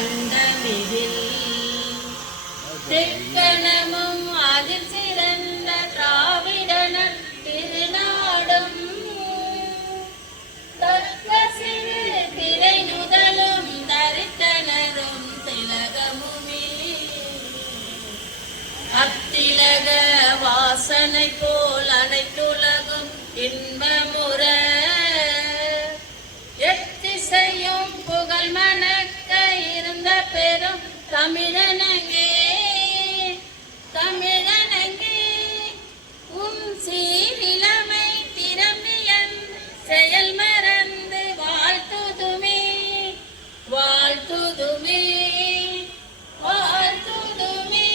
அண்டமிதில் தெக்கணமும் அதில் சிறந்த திராவிடன திருநாடும் தக்க சிறு திரை நுதலும் தரித்தனரும் திலகமுமே அத்திலக வாசனை போல் அனைத்துலகும் இன்பமுற எத்திசையும் புகழ் மணக்க இருந்த பெரும் தமிழனங்கே தமிழனங்கே உன் சீரிலமை திறமையன் செயல் மறந்து வாழ்த்துதுமே வாழ்த்துதுமே வாழ்த்துதுமே.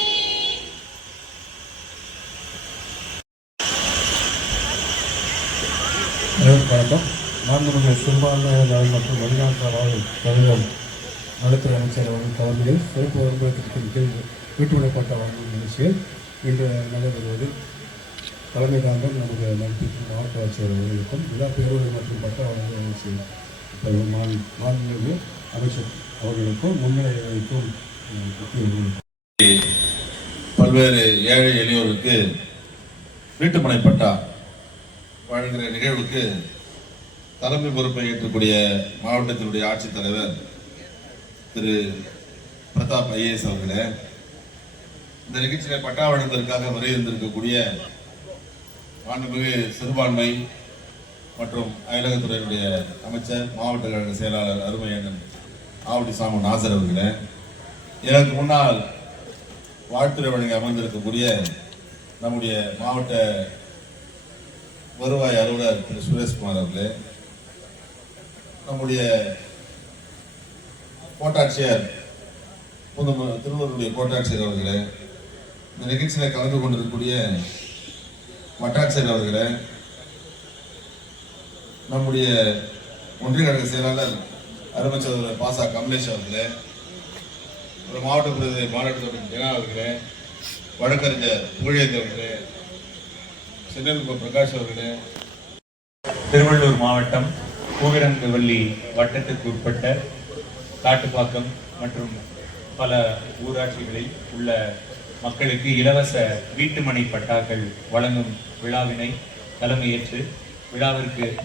வணக்கம். மாண்புமிகு சிறுபான்மையினர் நலன் மற்றும் வெளிநாட்டு வாழ் நலத்துறை அமைச்சர் அவர்கள் தலைமையில் சிறப்பு விரும்பத்திற்கின் கீழ் வீட்டுமனைப்பட்ட வழங்கும் நிகழ்ச்சியில் இன்று நடைபெறுவது தலைமை தாங்கும் நமது மதிப்பிற்கும் மாவட்ட ஆட்சியர் அவர்களுக்கும் விழா பேரவை மற்றும் பட்ட வழங்கும் நிகழ்ச்சியில் மாண்புமிகு அமைச்சர் அவர்களுக்கும் முன்னிலை வைக்கும் பல்வேறு ஏழை எளியோருக்கு வீட்டுமனை பட்டா வழங்குகிற நிகழ்வுக்கு தலைமை பொறுப்பை ஏற்றக்கூடிய மாவட்டத்தினுடைய ஆட்சித்தலைவர் திரு பிரதாப் ஐஏஎஸ் அவர்களே, இந்த நிகழ்ச்சியில பட்டா வழங்குவதற்காக வருகின்றிருக்கக்கூடிய மாண்புமிகு சிறுபான்மை மற்றும் அயலகத்துறையினுடைய அமைச்சர் மாவட்ட கழக செயலாளர் அருமையண்ணன் ஆவடி சாமு நாசர் அவர்களே, எனக்கு முன்னால் வாழ்த்துறை வழங்கி அமர்ந்திருக்கக்கூடிய நம்முடைய மாவட்ட வருவாய் அலுவலர் திரு சுரேஷ்குமார் அவர்களே, நம்முடைய கோட்டாட்சியர் திருவள்ளூருடைய கோட்டாட்சியர் அவர்களே, இந்த நிகழ்ச்சியில் கலந்து கொண்டிருக்கக்கூடிய வட்டாட்சியர் அவர்களே, நம்முடைய ஒன்றிய கழக செயலாளர் அருமைச்சர் பாசா கமலேஷ் அவர்களே, ஒரு மாவட்ட பிரதிநிதி மாவட்ட ஜனா அவர்களே, வழக்கறிஞர் புகழேந்தி அவர்களே, சென்னல் பிரகாஷ் அவர்களே, திருவள்ளூர் மாவட்டம் பூவிரங்கவல்லி வட்டத்திற்கு உட்பட்ட காட்டுப்பாக்கம் மற்றும் பல ஊராட்சிகளில் உள்ள மக்களுக்கு இலவச வீட்டுமனை பட்டாக்கள் வழங்கும் விழாவினை தலைமையேற்று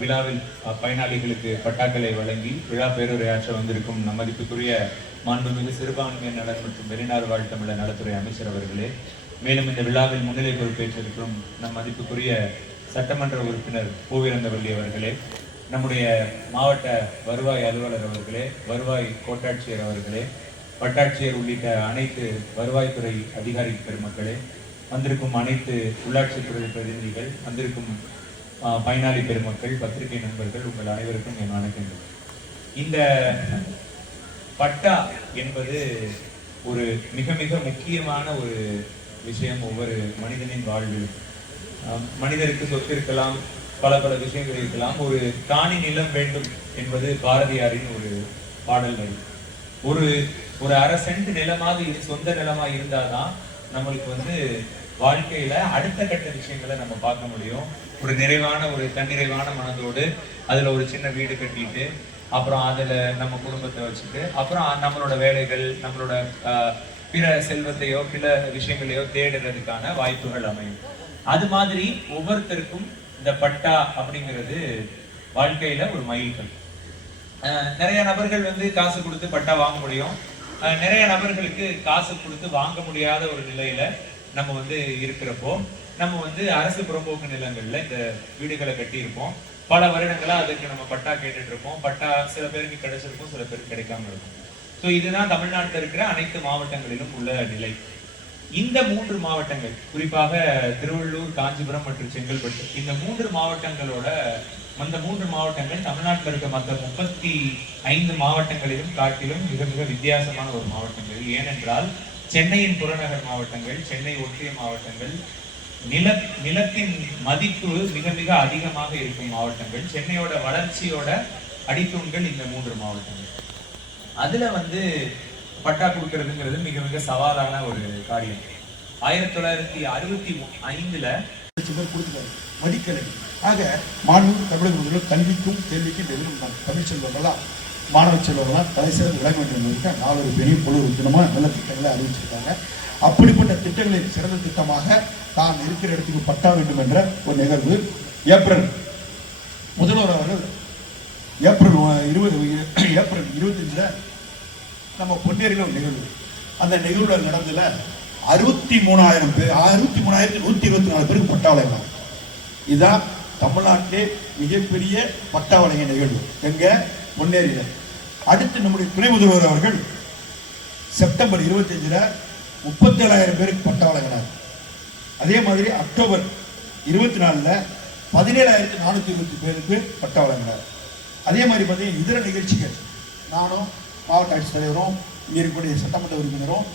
விழாவில் பயனாளிகளுக்கு பட்டாக்களை வழங்கி விழா பேருரையாற்ற வந்திருக்கும் நம் மதிப்புக்குரிய மாண்புமிகு சிறுபான்மையினர் நலன் மற்றும் வெளிநாடு வாழ் தமிழர் நலத்துறை அமைச்சர் அவர்களே, மேலும் இந்த விழாவில் முன்னிலை பொறுப்பேற்றிருக்கும் நம் மதிப்புக்குரிய சட்டமன்ற உறுப்பினர் பூவிரங்கவல்லி அவர்களே, நம்முடைய மாவட்ட வருவாய் அலுவலர் அவர்களே, வருவாய் கோட்டாட்சியர் அவர்களே, வட்டாட்சியர் உள்ளிட்ட அனைத்து வருவாய்த்துறை அதிகாரி பெருமக்களே, வந்திருக்கும் அனைத்து உள்ளாட்சித்துறை பிரதிநிதிகள், வந்திருக்கும் பயனாளி பெருமக்கள், பத்திரிகை நண்பர்கள், உங்கள் அனைவருக்கும் என் வணக்கங்கள். இந்த பட்டா என்பது ஒரு மிக மிக முக்கியமான ஒரு விஷயம். ஒவ்வொரு மனிதனின் வாழ்வில் மனிதருக்கு சொத்து இருக்கலாம், பல பல விஷயங்கள் இருக்கலாம். ஒரு காணி நிலம் வேண்டும் என்பது பாரதியாரின் ஒரு பாடல் வரி. ஒரு அரை சென்ட் நிலமாக சொந்த நிலமா இருந்தாதான் நம்மளுக்கு வாழ்க்கையில அடுத்த கட்ட விஷயங்களை நம்ம பார்க்க முடியும். ஒரு நிறைவான ஒரு தன்னிறைவான மனதோடு அதுல ஒரு சின்ன வீடு கட்டிட்டு அப்புறம் அதுல நம்ம குடும்பத்தை வச்சுட்டு அப்புறம் நம்மளோட வேலைகள், நம்மளோட பிற செல்வத்தையோ பிற விஷயங்களையோ தேடுறதுக்கான வாய்ப்புகள் அமையும். அது மாதிரி ஒவ்வொருத்தருக்கும் இந்த பட்டா அப்படிங்கிறது வாழ்க்கையில ஒரு மைல்கல். நிறைய நபர்கள் காசு கொடுத்து பட்டா வாங்க முடியும். நிறைய நபர்களுக்கு காசு கொடுத்து வாங்க முடியாத ஒரு நிலையில நம்ம இருக்கிறப்போ நம்ம அரசு புறம்போக்கு நிலங்கள்ல இந்த வீடுகளை கட்டி இருப்போம். பல வருடங்களா அதுக்கு நம்ம பட்டா கேட்டுட்டு இருப்போம். பட்டா சில பேருக்கு கிடைச்சிருக்கும், சில பேருக்கு கிடைக்காம இருக்கும். ஸோ இதுதான் தமிழ்நாட்டில் இருக்கிற அனைத்து மாவட்டங்களிலும் உள்ள நிலை. இந்த 3 மாவட்டங்கள், குறிப்பாக திருவள்ளூர், காஞ்சிபுரம் மற்றும் செங்கல்பட்டு, இந்த 3 மாவட்டங்கள் தமிழ்நாட்டில் இருக்க மற்ற 35 மாவட்டங்களிலும் காட்டிலும் மிக மிக வித்தியாசமான ஒரு மாவட்டங்கள். ஏனென்றால் சென்னையின் புறநகர் மாவட்டங்கள், சென்னை ஒன்றிய மாவட்டங்கள், நிலத்தின் மதிப்பு மிக மிக அதிகமாக இருக்கும் மாவட்டங்கள். சென்னையோட வளர்ச்சியோட அடித்தூண்கள் இந்த 3 மாவட்டங்கள். அதுல பட்டா கொடுக்கறதுங்கிறது மிக மிக சவாலான ஒரு காரியம். 1965 மதிக்கலை. ஆக மாண்பு தமிழக முதல்வர் கல்விக்கும் கேள்விக்கும் எதிரும் தமிழ் செல்வங்களா மாணவ செல்வங்களாம் தலை சிறந்து விளங்க வேண்டும் என்பதற்கு நாலு பெரிய பொழுது தினமாக நல்ல திட்டங்களை அறிவிச்சிருக்காங்க. அப்படிப்பட்ட திட்டங்களின் சிறந்த திட்டமாக தான் இருக்கிற இடத்துக்கு பட்டா வேண்டும் என்ற ஒரு நிகழ்வு ஏப்ரல் முதல்வர் அவர்கள் ஏப்ரல் 25 நம்ம பொன்னேரியில் ஒரு நிகழ்வு. அந்த நிகழ்வு நடந்ததுல 63,124 பேருக்கு பட்டா வழங்கினாங்க. இதுதான் தமிழ்நாட்டிலே மிகப்பெரிய பட்டா வழங்கிய நிகழ்வு எங்க பொன்னேரியில். அடுத்து நம்முடைய துணை முதல்வர் அவர்கள் செப்டம்பர் 25 37,000 பேருக்கு பட்டா வழங்கினார். அதே மாதிரி அக்டோபர் 24 17,420 பேருக்கு பட்டா வழங்கினார். அதே மாதிரி பார்த்தீங்கன்னா இதர நிகழ்ச்சிகள் நானும் மாவட்ட ஆட்சித்தலைவரும் இங்கே இருக்கக்கூடிய சட்டமன்ற உறுப்பினரும்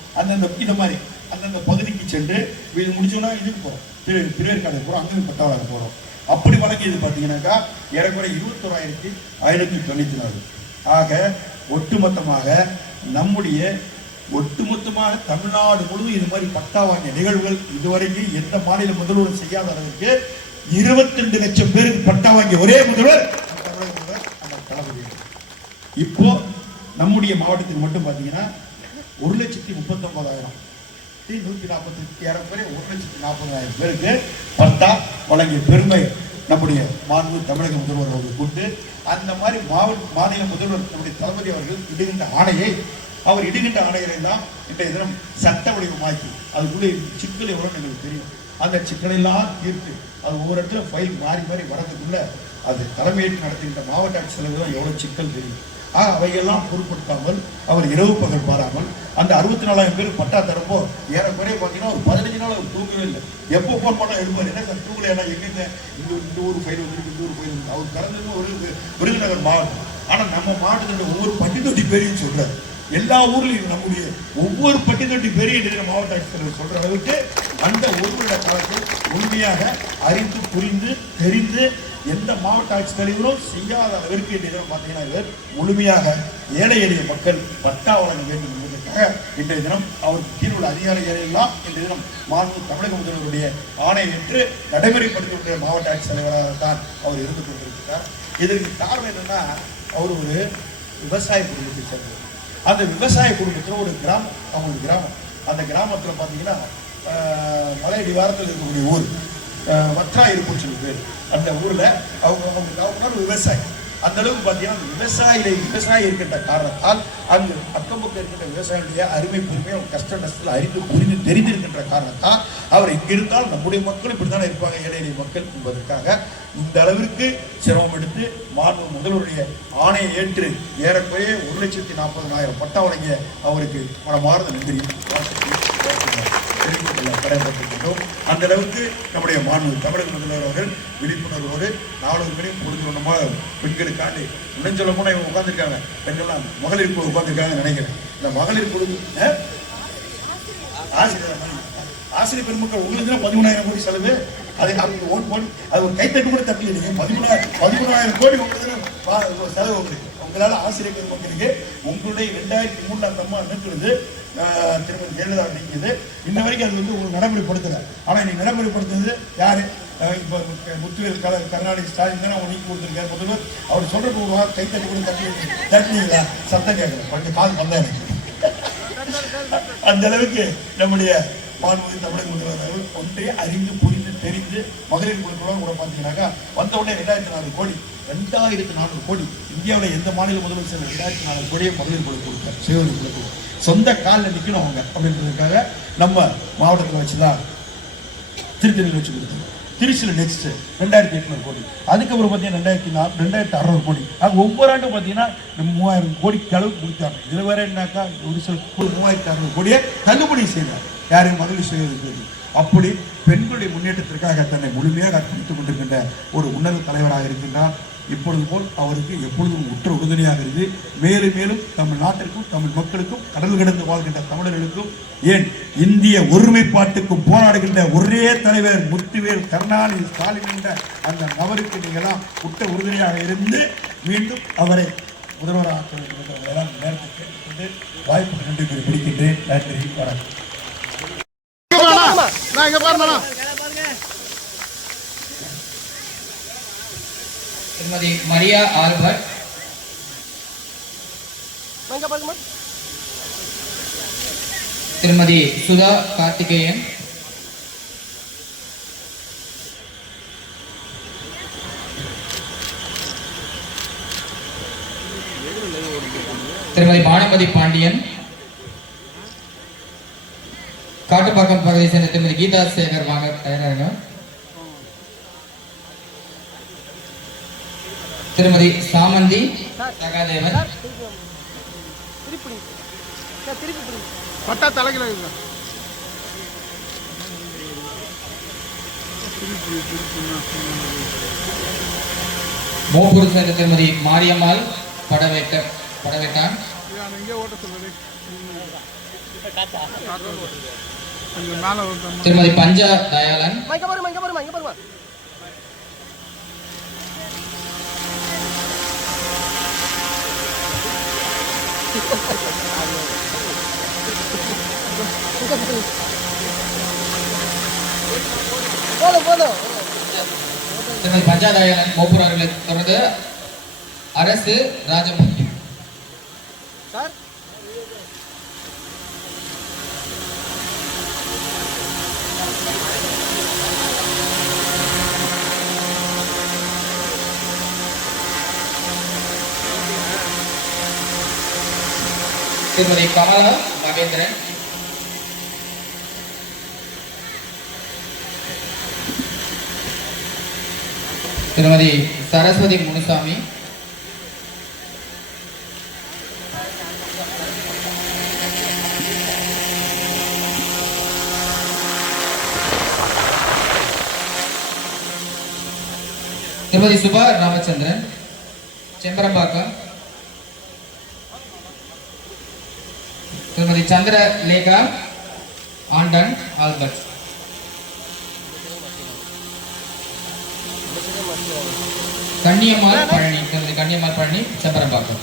இந்த மாதிரி அந்தந்த பகுதிக்கு சென்று இது முடிச்சோன்னா இதுக்கு போகிறோம், திருவேற்காடு போகிறோம், அங்கேயும் பட்டா வழங்க போகிறோம். அப்படி வழங்கியது பார்த்தீங்கன்னாக்கா ஏறக்குறைய 21,594. ஆக ஒட்டுமொத்தமாக தமிழ்நாடு முழுவதும் இது மாதிரி பட்டா வாங்கிய நிகழ்வுகள் இதுவரைக்கும் எந்த மாநில முதல்வரும் செய்யாத அளவுக்கு 22 லட்சம் பேருக்கு பட்டா வாங்கிய ஒரே முதல்வர் தமிழக முதல்வர் அந்த தளபதி. இப்போ நம்முடைய மாவட்டத்துக்கு மட்டும் பார்த்தீங்கன்னா 1,39,140 ஏறக்குறைய 1,40,000 பேருக்கு பட்டா வழங்கிய பெருமை நம்முடைய மாண்பு தமிழக முதல்வர் அவர்கள் கொண்டு அந்த மாதிரி மாநில முதல்வர் நம்முடைய தளபதி அவர்கள் இடுகின்ற ஆணையரை தான் இன்றைய தினம் சட்ட வடிவமாக்கி அதுக்குள்ளே சிக்கல் எவ்வளோ எங்களுக்கு தெரியும். அந்த சிக்கலெல்லாம் தீர்த்து அது ஒவ்வொரு இடத்துல ஃபைல் மாறி வரதுக்குள்ள அது தலைமையேற்று நடத்துகின்ற மாவட்ட ஆட்சித்தலைவர் தான் எவ்வளோ சிக்கல் தெரியும். அவையெல்லாம் பொருட்படுத்தாமல் அவர் இரவு பகல் பாராமல் அந்த 64,000 பேருக்கு பட்டா தரப்போ ஏறக்குறைய பார்த்தீங்கன்னா ஒரு 15 நாள் அவர் தூங்கவே இல்லை. எப்போ ஃபோன் பண்ணால் எழுப்பார், என்ன சார் தூங்கல, ஏன்னா எங்கெங்க இந்த ஊர் ஃபைல் வந்துருக்கு, இந்த ஊர் ஃபைல் வந்து அவர் பிறந்தது ஒரு விருதுநகர் மாவட்டம். ஆனால் நம்ம மாவட்டத்தினுடைய ஒவ்வொரு பட்டித்தொட்டி பேரையும் சொல்றாரு. எல்லா ஊர்லையும் நம்முடைய ஒவ்வொரு பட்டித்தொட்டி பேரையும் மாவட்ட ஆட்சித்தலைவர் சொல்ற அளவுக்கு அந்த ஒரு வருட காலத்தில் முழுமையாக அறிந்து புரிந்து தெரிந்து எந்த மாவட்ட ஆட்சித்தலைவரும் செய்யாத அளவிற்கு இன்றைய பார்த்தீங்கன்னா இவர் முழுமையாக ஏழை எளிய மக்கள் பட்டா வழங்க வேண்டும் என்பதற்காக இன்றைய தினம் அவருக்கு கீழ் உள்ள அதிகாரிகள் எல்லாம் இன்றைய தினம் மாண்பு தமிழக முதல்வருடைய ஆணையை ஏற்று நடைமுறைப்படுத்திய மாவட்ட ஆட்சித்தலைவராக தான் அவர் இருந்து கொண்டிருக்கிறார். இதற்கு காரணம் என்னன்னா அவர் ஒரு விவசாய குடும்பத்தை சேர்ந்தவர். அந்த விவசாய குடும்பத்தில் ஒரு கிராமம், அவங்களுக்கு கிராமம், அந்த கிராமத்தில் பார்த்தீங்கன்னா மலையடி வாரத்தில் இருக்கக்கூடிய ஊர் வற்றா இருக்குன்னு சொல்லி பேர். அந்த ஊர்ல அவங்க விவசாயி. அந்த அளவுக்கு பார்த்தீங்கன்னா அந்த விவசாயி இருக்கின்ற காரணத்தால் அங்கு அக்கம் பக்கம் இருக்கின்ற விவசாயிகளுடைய அருமை பெருமை அவங்க கஷ்ட நஷ்டத்தில் அறிந்து புரிந்து தெரிந்திருக்கின்ற காரணத்தால் அவர் இங்கிருந்தால் நம்முடைய மக்கள் இப்படித்தானே இருப்பாங்க ஏழை எளிய மக்கள் என்பதற்காக இந்த அளவிற்கு சிரமம் எடுத்து மாண்பு முதல்வருடைய ஆணையை ஏற்று ஏறக்குறைய 1,40,000 பட்டா வழங்கிய அவருக்கு மனமார்ந்த நன்றி கடைபிடிக்கின்றோம். அந்த அளவுக்கு நம்முடைய மாண்பு தமிழக முதல்வர் அவர்கள் விழிப்புணர்வோடு 400 பேரையும் பொழுதுமாக பெண்களுக்காண்டி இன்னும் சொல்ல போனா இவங்க உட்காந்துருக்காங்க, பெண்கள்லாம் மகளிர் குழு உட்காந்துருக்காங்கன்னு நினைக்கிறேன். இந்த மகளிர் குழு ஆசிரியர் பெருமக்கள் உங்களுக்கு 13,000 கோடி செலவு. அதை அது ஒரு கைத்தட்டு கூட தப்பி இல்லைங்க. 13,000 கோடி உங்களுக்கு செலவு உங்களால ஆசிரியர் பெருமக்களுக்கு உங்களுடைய 2003 அந்த அம்மா நிறுத்துறது திருமதி ஜெயலலிதா நீக்குது. இன்ன வரைக்கும் அது உங்களுக்கு நடைமுறைப்படுத்தல. ஆனா நீங்க நடைமுறைப்படுத்துறது யாரு? இப்போ முத்துவேல் கருணாநிதி ஸ்டாலின் தானே அவங்க நீக்கி கொடுத்துருக்காரு முதல்வர். அவர் சொல்ற கைத்தட்டு கூட தட்டினீங்களா? சத்தம் கேட்கல, கொஞ்சம் காது வந்தா எனக்கு. அந்த அளவுக்கு நம்முடைய மாண்புமிகு தமிழக முதல்வர் ஒன்றே அறிந்து புரிந்து தெரிந்து மகளிர் குழுக்களோடு கூட பார்த்தீங்கன்னாக்கா வந்த உடனே 2,400 கோடி இந்தியாவில் எந்த மாநில முதல்வர் செல்ல 2,400 கோடியை மகளிர் குழு கொடுத்தார். சுயஉதவி குழு சொந்த காலில் நிற்கணும் அவங்க அப்படின்றதுக்காக நம்ம மாவட்டத்தில் வச்சுதான் திருத்தணியில் வச்சு கொடுத்தோம். திருச்சியில் நெக்ஸ்ட் 2,800 கோடி. அதுக்கப்புறம் பார்த்தீங்கன்னா 2,600 கோடி. அது ஒவ்வொரு ஆண்டும் பார்த்தீங்கன்னா 3,000 கோடிக்கு அளவுக்கு கொடுத்தாங்க. இதில் வேற என்னக்கா ஒரு சில 3,600 கோடியை தள்ளுபடி செய்தார். யாரையும் மகளிர் சுயஉதவி. அப்படி பெண்களுடைய முன்னேற்றத்திற்காக தன்னை முழுமையாக அர்ப்பணித்துக் கொண்டிருக்கின்ற ஒரு உன்னத தலைவராக இருக்கின்றார். இப்பொழுது போல் அவருக்கு எப்பொழுதும் உற்ற உறுதுணையாக இருந்து மேலும் மேலும் தமிழ்நாட்டிற்கும் தமிழ் மக்களுக்கும் கடல் கடந்து வாழ்கின்ற தமிழர்களுக்கும் ஏன் இந்திய ஒருமைப்பாட்டுக்கும் போராடுகின்ற ஒரே தலைவர் முத்துவேல் கருணாநிதி ஸ்டாலின் என்ற அந்த நபருக்கு நீங்களாம் உற்ற உறுதுணையாக இருந்து மீண்டும் அவரை முதல்வராக நேரத்தை கேட்டுக்கொண்டு வாய்ப்பு நன்றி பிடிக்கின்றேன். நன்றி, வணக்கம். திருமதி மரியா ஆல்பர்ட், திருமதி சுதா கார்த்திகேயன், திருமதி பானுமதி பாண்டியன், காட்டுப்பாக்கம் பகுதியை சேர்ந்த திருமதி கீதா சேகர் வாங்க தயாராக, திருமதி சாமந்தி சகாதேவன், பட்டா தலைகில மோப்பூர் சேர்ந்த திருமதி மாரியம்மாள் படவேட்டான், திருமதி பஞ்சா தயாளன், திருமதி பஞ்சா தயாளன் மோப்பூர் அவர்களை தொடர்ந்து அரசு ராஜபக்தி, திருமதி கமலா மகேந்திரன், திருமதி சரஸ்வதி முனுசாமி, திருமதி சுபா ராமச்சந்திரன் செம்பரம்பாக்கம், திருமதி சந்திர லேகா ஆண்டன் ஆல்பர்ட், கன்னியம்மாள் பழனி, திருமதி கன்னியம்மாள் பழனி செம்பரம்பாக்கம்.